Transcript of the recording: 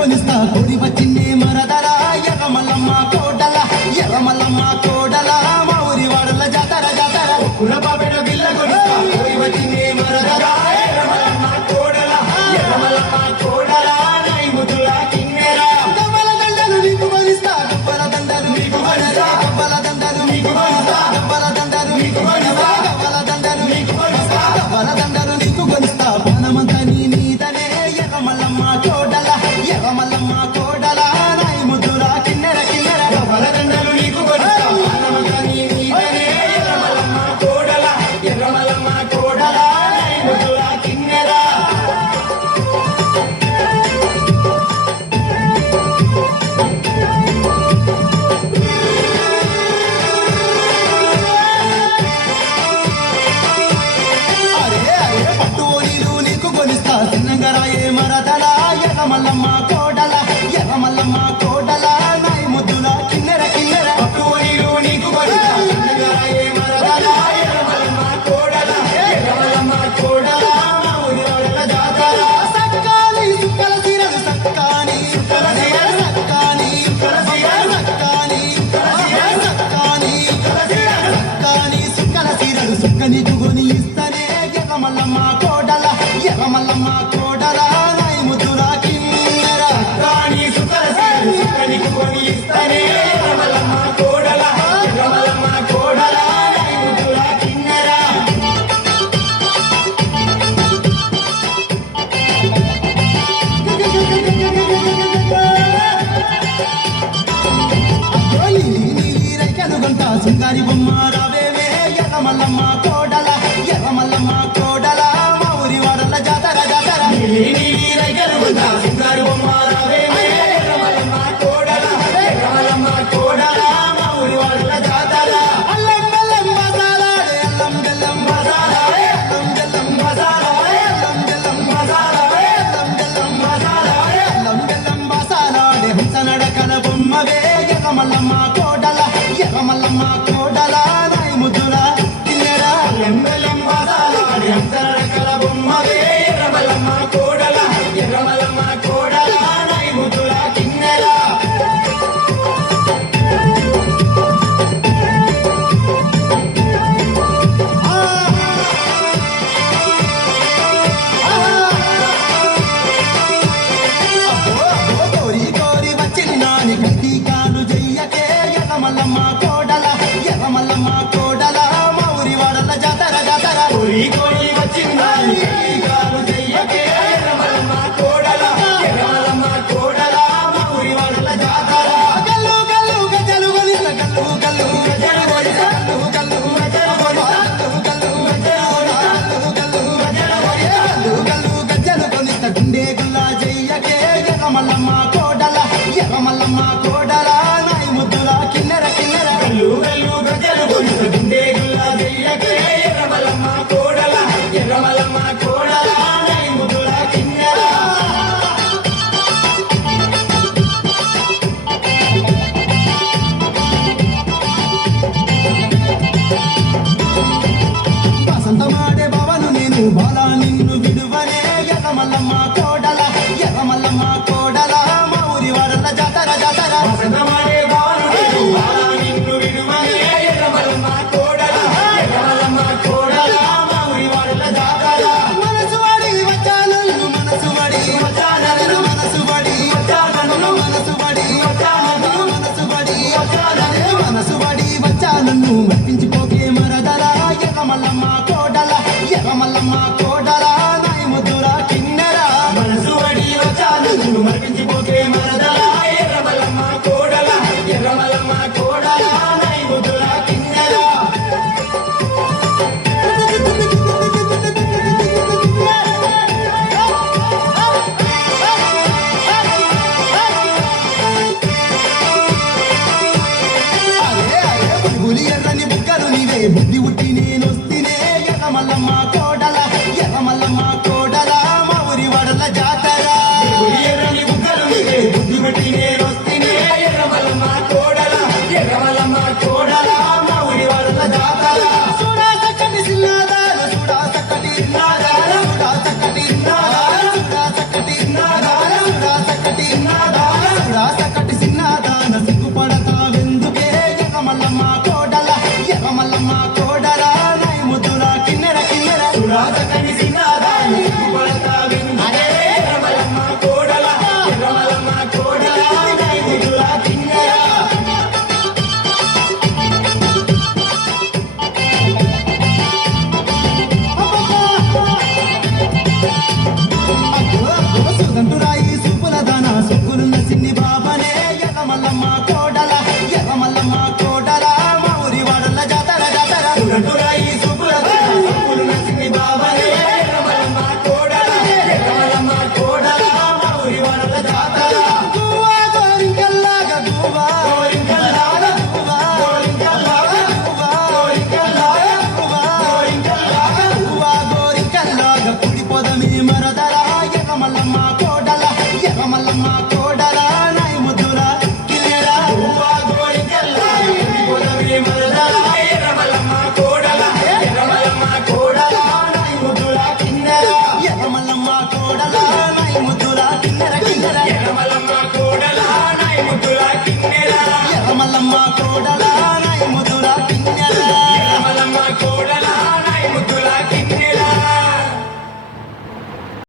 కొలిస్తా కొరివ చిన్నే మరదల ఎర్రమల్లమ్మ కోడల ఎర్రమల్లమ్మ కోడల మా ఊరి వాడల జాతర జాతర. కురబాబెడ బిల్ల కొలిస్తా కొరివ చిన్నే మరదల ఎర్రమల్లమ్మ i'm Mama. ఎర్ర మల్లమ్మ కోడల ఎర్ర మల్లమ్మ కోడల. మల్లమ్మ కోడల ఎర్ర మల్లమ్మ మా కోడల ఎంఎల్ఎం బాధాలి అంతరణ my god Gordon.